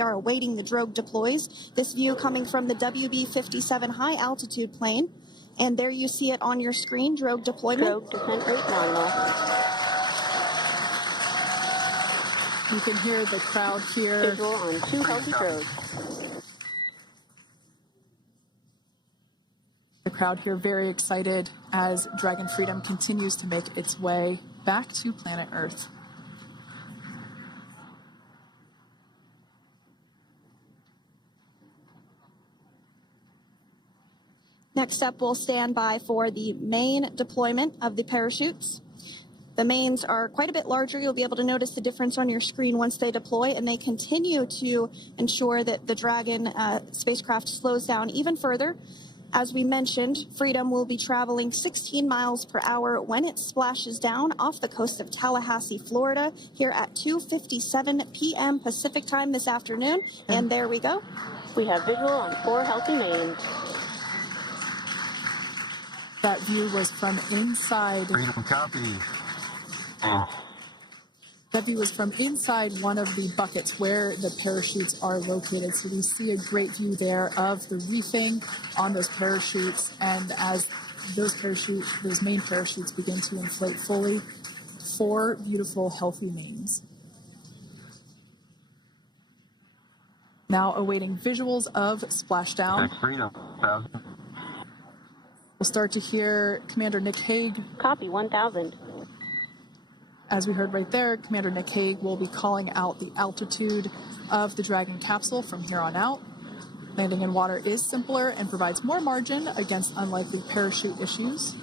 we are awaiting the drogue deploys. This view coming from the WB-57 high altitude plane. And there you see it on your screen, drogue deployment. Drogue descent rate nominal. You can hear the crowd here. Visual on 2 healthy drogues. The crowd here very excited as Dragon Freedom continues to make its way back to planet Earth. Next up, we'll stand by for the main deployment of the parachutes. The mains are quite a bit larger. You'll be able to notice the difference on your screen once they deploy, and they continue to ensure that the Dragon spacecraft slows down even further. As we mentioned, Freedom will be traveling 16 miles per hour when it splashes down off the coast of Tallahassee, Florida, here at 2:57 p.m. Pacific time this afternoon. And there we go. We have visual on 4 healthy mains. That view was from inside. Freedom copy. That view was from inside one of the buckets where the parachutes are located. So we see a great view there of the reefing on those parachutes. And as those main parachutes begin to inflate fully, 4 beautiful, healthy mains. Now awaiting visuals of splashdown. Freedom. 1,000. We'll start to hear Commander Nick Hague. Copy 1,000. As we heard right there, Commander Nick Hague will be calling out the altitude of the Dragon capsule from here on out. Landing in water is simpler and provides more margin against unlikely parachute issues.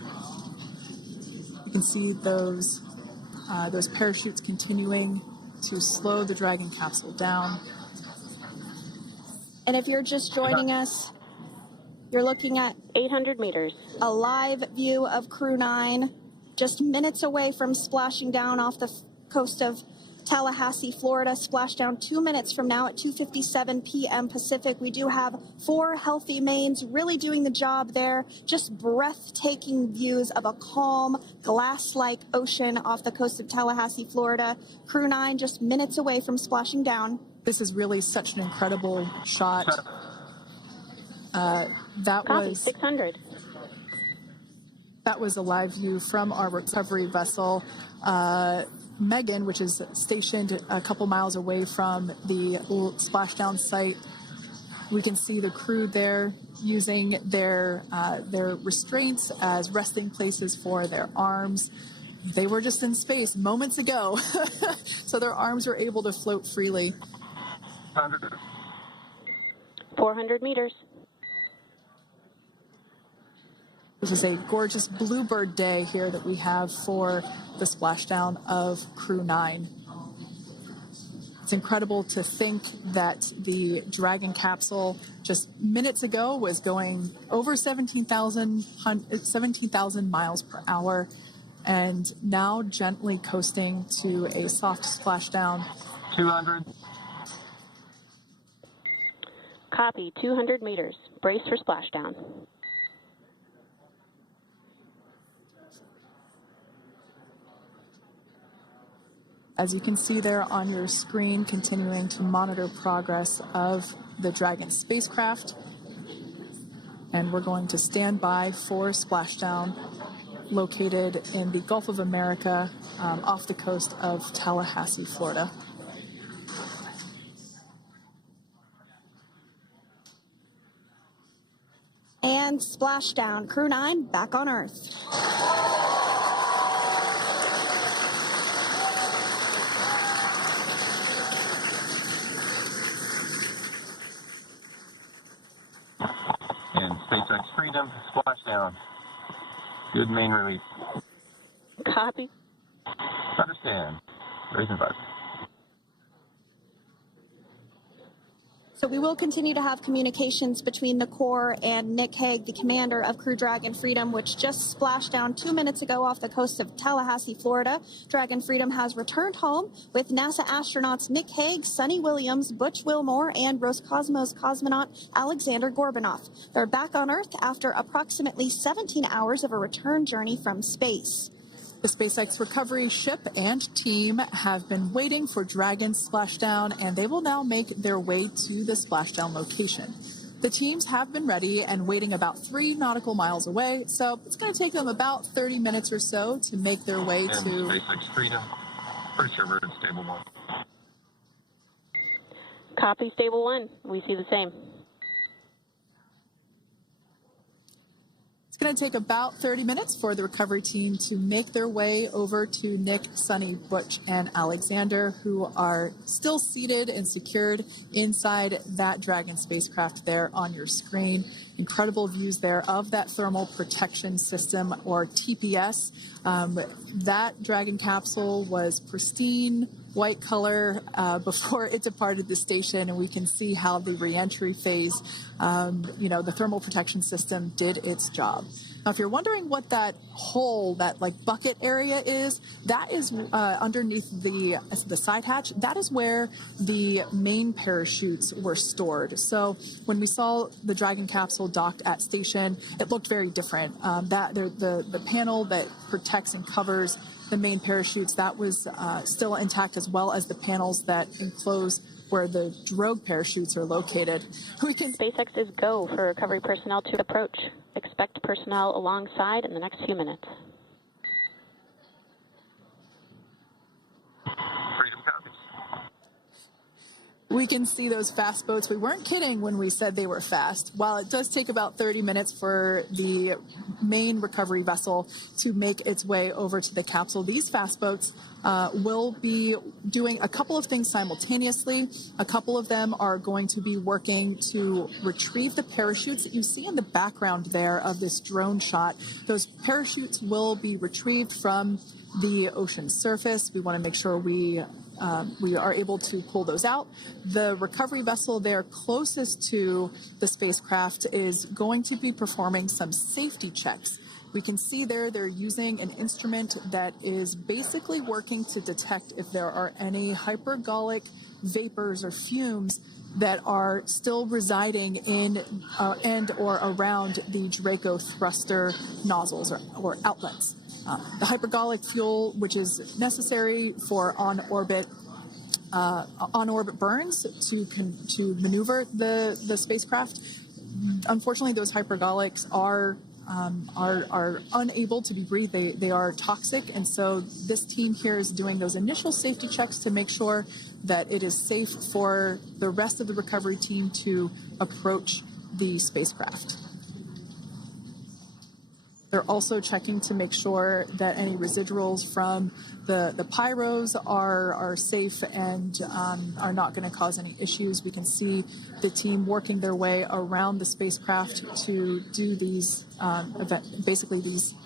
You can see those parachutes continuing to slow the Dragon capsule down. And if you're just joining us, you're looking at 800 meters. a live view of Crew 9, just minutes away from splashing down off the coast of Tallahassee, Florida. Splashdown 2 minutes from now at 2:57 p.m. Pacific. We do have 4 healthy mains really doing the job there. Just breathtaking views of a calm, glass-like ocean off the coast of Tallahassee, Florida. Crew 9 just minutes away from splashing down. This is really such an incredible shot. Copy 600. That was a live view from our recovery vessel, Megan, which is stationed a couple miles away from the splashdown site. We can see the crew there using their restraints as resting places for their arms. They were just in space moments ago, so their arms were able to float freely. 400 meters. This is a gorgeous bluebird day here that we have for the splashdown of Crew 9. It's incredible to think that the Dragon capsule just minutes ago was going over 17,000 miles per hour and now gently coasting to a soft splashdown. 200. Copy 200 meters. Brace for splashdown. As you can see there on your screen, continuing to monitor progress of the Dragon spacecraft. And we're going to stand by for splashdown, located in the Gulf of America, off the coast of Tallahassee, Florida. And splashdown. Crew 9 back on Earth. And SpaceX Freedom, splashdown. Good main release. Copy. Understand. Raising 5. So we will continue to have communications between the Corps and Nick Hague, the commander of Crew Dragon Freedom, which just splashed down 2 minutes ago off the coast of Tallahassee, Florida. Dragon Freedom has returned home with NASA astronauts Nick Hague, Sonny Williams, Butch Wilmore, and Roscosmos cosmonaut Alexander Gorbanov. They're back on Earth after approximately 17 hours of a return journey from space. The SpaceX recovery ship and team have been waiting for Dragon's splashdown, and they will now make their way to the splashdown location. The teams have been ready and waiting about 3 nautical miles away, so it's going to take them about 30 minutes or so to make their way And to SpaceX Freedom. Pretty sure we're in stable 1. Copy, stable 1. We see the same. It's going to take about 30 minutes for the recovery team to make their way over to Nick, Sunny, Butch, and Alexander, who are still seated and secured inside that Dragon spacecraft there on your screen. Incredible views there of that thermal protection system, or TPS. That Dragon capsule was pristine, white color before it departed the station, and we can see how the reentry phase, the thermal protection system did its job. Now, if you're wondering what that hole, that like bucket area is, that is underneath the side hatch. That is where the main parachutes were stored. So when we saw the Dragon capsule docked at station, it looked very different. The panel that protects and covers the main parachutes, that was still intact, as well as the panels that enclose where the drogue parachutes are located. SpaceX is go for recovery personnel to approach. Expect personnel alongside in the next few minutes. Freedom copies. We can see those fast boats. We weren't kidding when we said they were fast. While it does take about 30 minutes for the main recovery vessel to make its way over to the capsule, these fast boats will be doing a couple of things simultaneously. A couple of them are going to be working to retrieve the parachutes that you see in the background there of this drone shot. Those parachutes will be retrieved from the ocean surface. We want to make sure we are able to pull those out. The recovery vessel there closest to the spacecraft is going to be performing some safety checks. We can see there they're using an instrument that is basically working to detect if there are any hypergolic vapors or fumes that are still residing in and or around the Draco thruster nozzles or outlets. The hypergolic fuel, which is necessary for on-orbit burns to maneuver the spacecraft. Unfortunately, those hypergolics are unable to be breathed. They are toxic, and so this team here is doing those initial safety checks to make sure that it is safe for the rest of the recovery team to approach the spacecraft. They're also checking to make sure that any residuals from the pyros are safe and are not going to cause any issues. We can see the team working their way around the spacecraft to do these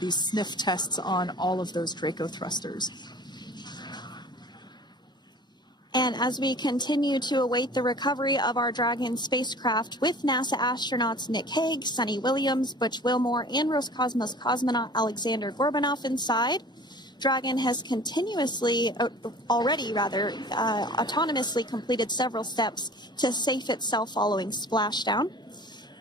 these sniff tests on all of those Draco thrusters. And as we continue to await the recovery of our Dragon spacecraft with NASA astronauts Nick Hague, Sunny Williams, Butch Wilmore, and Roscosmos cosmonaut Alexander Gorbunov inside, Dragon has autonomously completed several steps to safe itself following splashdown.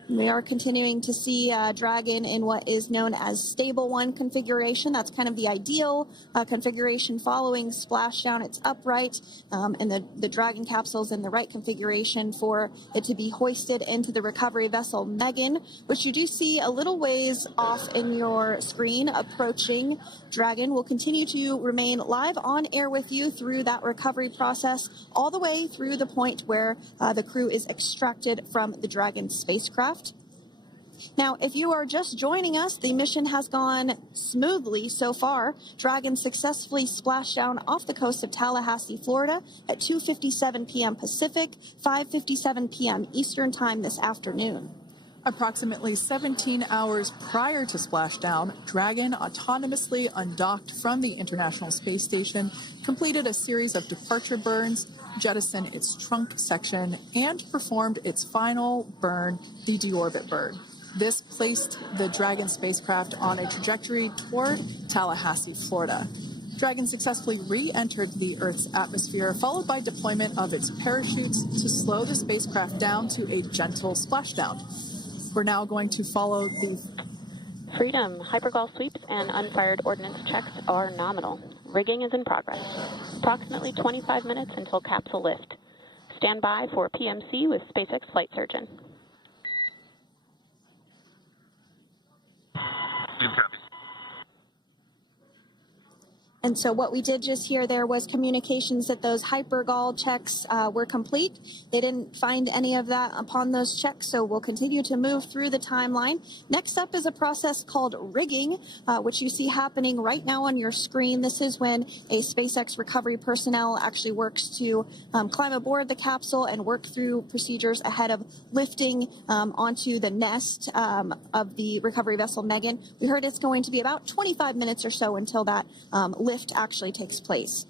We are continuing to see Dragon in what is known as stable 1 configuration. That's kind of the ideal configuration following splashdown. It's upright, and the Dragon capsule is in the right configuration for it to be hoisted into the recovery vessel Megan, which you do see a little ways off in your screen approaching. Dragon will continue to remain live on air with you through that recovery process, all the way through the point where the crew is extracted from the Dragon spacecraft. Now, if you are just joining us, the mission has gone smoothly so far. Dragon successfully splashed down off the coast of Tallahassee, Florida at 2:57 p.m. Pacific, 5:57 p.m. Eastern Time this afternoon. Approximately 17 hours prior to splashdown, Dragon autonomously undocked from the International Space Station, completed a series of departure burns, jettisoned its trunk section, and performed its final burn, the deorbit burn. This placed the Dragon spacecraft on a trajectory toward Tallahassee, Florida. Dragon successfully re-entered the Earth's atmosphere, followed by deployment of its parachutes to slow the spacecraft down to a gentle splashdown. We're now going to follow the... Freedom, hypergol sweeps and unfired ordnance checks are nominal. Rigging is in progress. Approximately 25 minutes until capsule lift. Stand by for PMC with SpaceX flight surgeon. Freedom copies. And so what we did just hear there was communications that those hypergol checks were complete. They didn't find any of that upon those checks, so we'll continue to move through the timeline. Next up is a process called rigging, which you see happening right now on your screen. This is when a SpaceX recovery personnel actually works to climb aboard the capsule and work through procedures ahead of lifting onto the nest of the recovery vessel Megan. We heard it's going to be about 25 minutes or so until that lift actually takes place.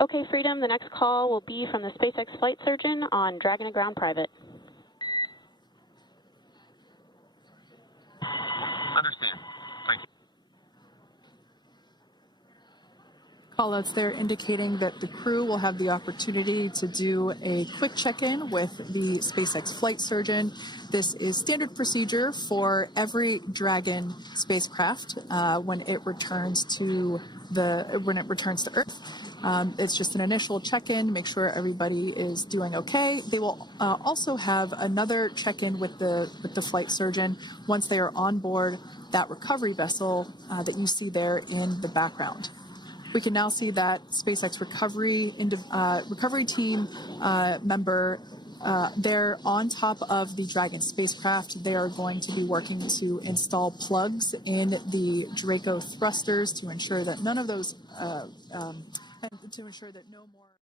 Okay, Freedom, the next call will be from the SpaceX flight surgeon on Dragon to Ground Private. Understand. Thank you. Callouts there indicating that the crew will have the opportunity to do a quick check-in with the SpaceX flight surgeon. This is standard procedure for every Dragon spacecraft when it returns to Earth. It's just an initial check-in, make sure everybody is doing okay. They will also have another check-in with the flight surgeon once they are on board that recovery vessel that you see there in the background. We can now see that SpaceX recovery team member they're on top of the Dragon spacecraft. They are going to be working to install plugs in the Draco thrusters to ensure that none of those, to ensure that no more